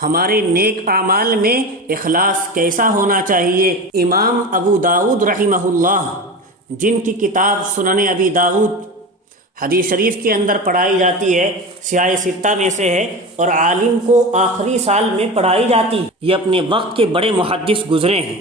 ہمارے نیک اعمال میں اخلاص کیسا ہونا چاہیے؟ امام ابو داؤد رحمہ اللہ، جن کی کتاب سنن ابی داؤد حدیث شریف کے اندر پڑھائی جاتی ہے، سیاہ ستہ میں سے ہے، اور عالم کو آخری سال میں پڑھائی جاتی، یہ اپنے وقت کے بڑے محدث گزرے ہیں۔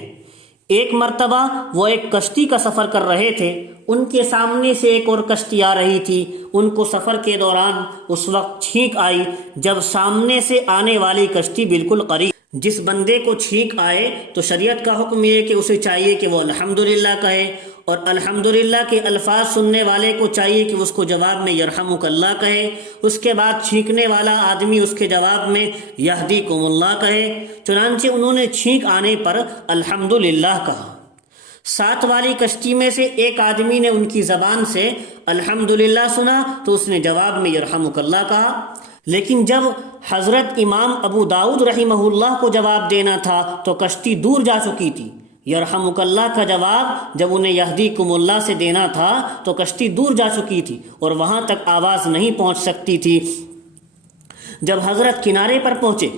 ایک مرتبہ وہ ایک کشتی کا سفر کر رہے تھے، ان کے سامنے سے ایک اور کشتی آ رہی تھی۔ ان کو سفر کے دوران اس وقت چھینک آئی جب سامنے سے آنے والی کشتی بالکل قریب۔ جس بندے کو چھینک آئے تو شریعت کا حکم یہ ہے کہ اسے چاہیے کہ وہ الحمدللہ کہے، اور الحمدللہ کے الفاظ سننے والے کو چاہیے کہ اس کو جواب میں یرحمک اللہ کہے۔ اس کے بعد چھینکنے والا آدمی اس کے جواب میں یہدیکم اللہ کہے۔ چنانچہ انہوں نے چھینک آنے پر الحمدللہ کہا۔ ساتھ والی کشتی میں سے ایک آدمی نے ان کی زبان سے الحمدللہ سنا تو اس نے جواب میں یرحمک اللہ کہا، لیکن جب حضرت امام ابو داؤد رحمہ اللہ کو جواب دینا تھا تو کشتی دور جا چکی تھی۔ یرحمک اللہ کا جواب جب انہیں یہدیکم اللہ سے دینا تھا تو کشتی دور جا چکی تھی اور وہاں تک آواز نہیں پہنچ سکتی تھی۔ جب حضرت کنارے پر پہنچے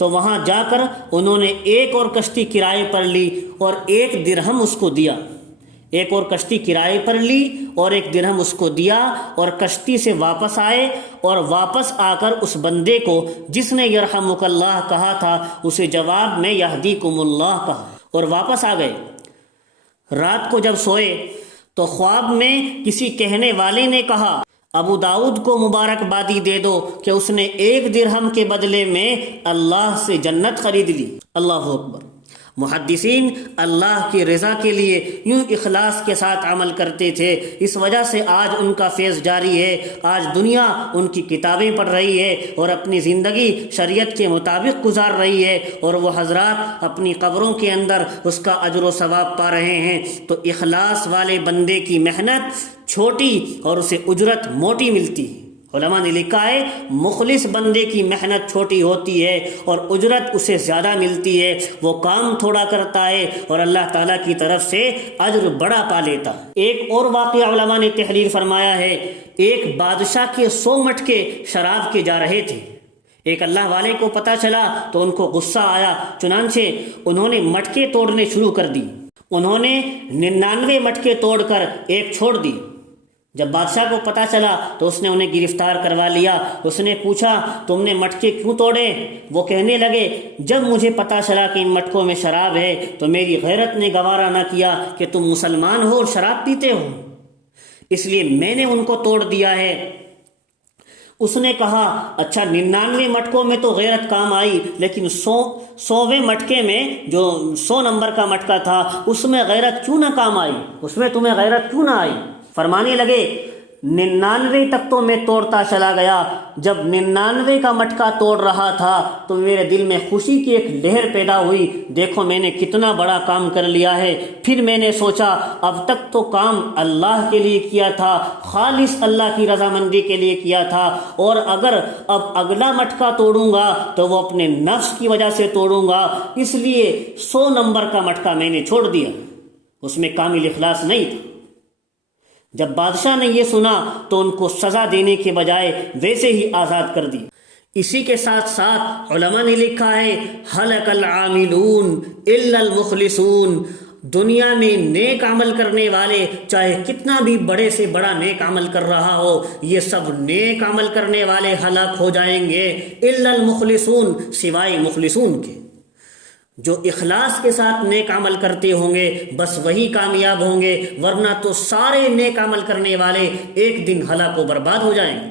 تو وہاں جا کر انہوں نے ایک اور کشتی کرائے پر لی اور 1 درہم اس کو دیا۔ ایک اور کشتی کرائے پر لی اور 1 درہم اس کو دیا، اور کشتی سے واپس آئے، اور واپس آ کر اس بندے کو جس نے یرحمک اللہ کہا تھا اسے جواب میں یہدیکم اللہ کہا، اور واپس آ گئے۔ رات کو جب سوئے تو خواب میں کسی کہنے والے نے کہا، ابو داؤد کو مبارکبادی دے دو کہ اس نے 1 درہم کے بدلے میں اللہ سے جنت خرید لی۔ اللہ اکبر۔ محدثین اللہ کی رضا کے لیے یوں اخلاص کے ساتھ عمل کرتے تھے، اس وجہ سے آج ان کا فیض جاری ہے۔ آج دنیا ان کی کتابیں پڑھ رہی ہے اور اپنی زندگی شریعت کے مطابق گزار رہی ہے، اور وہ حضرات اپنی قبروں کے اندر اس کا اجر و ثواب پا رہے ہیں۔ تو اخلاص والے بندے کی محنت چھوٹی اور اسے اجرت موٹی ملتی ہے۔ علماء نے لکھا ہے مخلص بندے کی محنت چھوٹی ہوتی ہے اور اجرت اسے زیادہ ملتی ہے۔ وہ کام تھوڑا کرتا ہے اور اللہ تعالیٰ کی طرف سے اجر بڑا پا لیتا۔ ایک اور واقعہ علماء نے تحریر فرمایا ہے، ایک بادشاہ کے 100 مٹکے شراب کے جا رہے تھے۔ ایک اللہ والے کو پتہ چلا تو ان کو غصہ آیا، چنانچہ انہوں نے مٹکے توڑنے شروع کر دی۔ انہوں نے 99 مٹکے توڑ کر ایک چھوڑ دی۔ جب بادشاہ کو پتہ چلا تو اس نے انہیں گرفتار کروا لیا۔ اس نے پوچھا، تم نے مٹکے کیوں توڑے؟ وہ کہنے لگے، جب مجھے پتہ چلا کہ ان مٹکوں میں شراب ہے تو میری غیرت نے گوارا نہ کیا کہ تم مسلمان ہو اور شراب پیتے ہو، اس لیے میں نے ان کو توڑ دیا ہے۔ اس نے کہا، اچھا 99 مٹکوں میں تو غیرت کام آئی، لیکن 100ویں مٹکے میں جو 100 نمبر کا مٹکا تھا اس میں غیرت کیوں نہ کام آئی؟ اس میں تمہیں غیرت کیوں نہ آئی؟ فرمانے لگے، 99 تک تو میں توڑتا چلا گیا، جب 99 کا مٹکا توڑ رہا تھا تو میرے دل میں خوشی کی ایک لہر پیدا ہوئی، دیکھو میں نے کتنا بڑا کام کر لیا ہے۔ پھر میں نے سوچا اب تک تو کام اللہ کے لیے کیا تھا، خالص اللہ کی رضامندی کے لیے کیا تھا، اور اگر اب اگلا مٹکا توڑوں گا تو وہ اپنے نفس کی وجہ سے توڑوں گا، اس لیے 100 نمبر کا مٹکا میں نے چھوڑ دیا۔ اس میں کامل اخلاص نہیں تھا۔ جب بادشاہ نے یہ سنا تو ان کو سزا دینے کے بجائے ویسے ہی آزاد کر دی۔ اسی کے ساتھ ساتھ علماء نے لکھا ہے، ہلک العاملون الا المخلصون، دنیا میں نیک عمل کرنے والے چاہے کتنا بھی بڑے سے بڑا نیک عمل کر رہا ہو، یہ سب نیک عمل کرنے والے ہلاک ہو جائیں گے، الا المخلصون، سوائے مخلصون کے۔ جو اخلاص کے ساتھ نیک عمل کرتے ہوں گے بس وہی کامیاب ہوں گے، ورنہ تو سارے نیک عمل کرنے والے ایک دن ہلاک و برباد ہو جائیں گے۔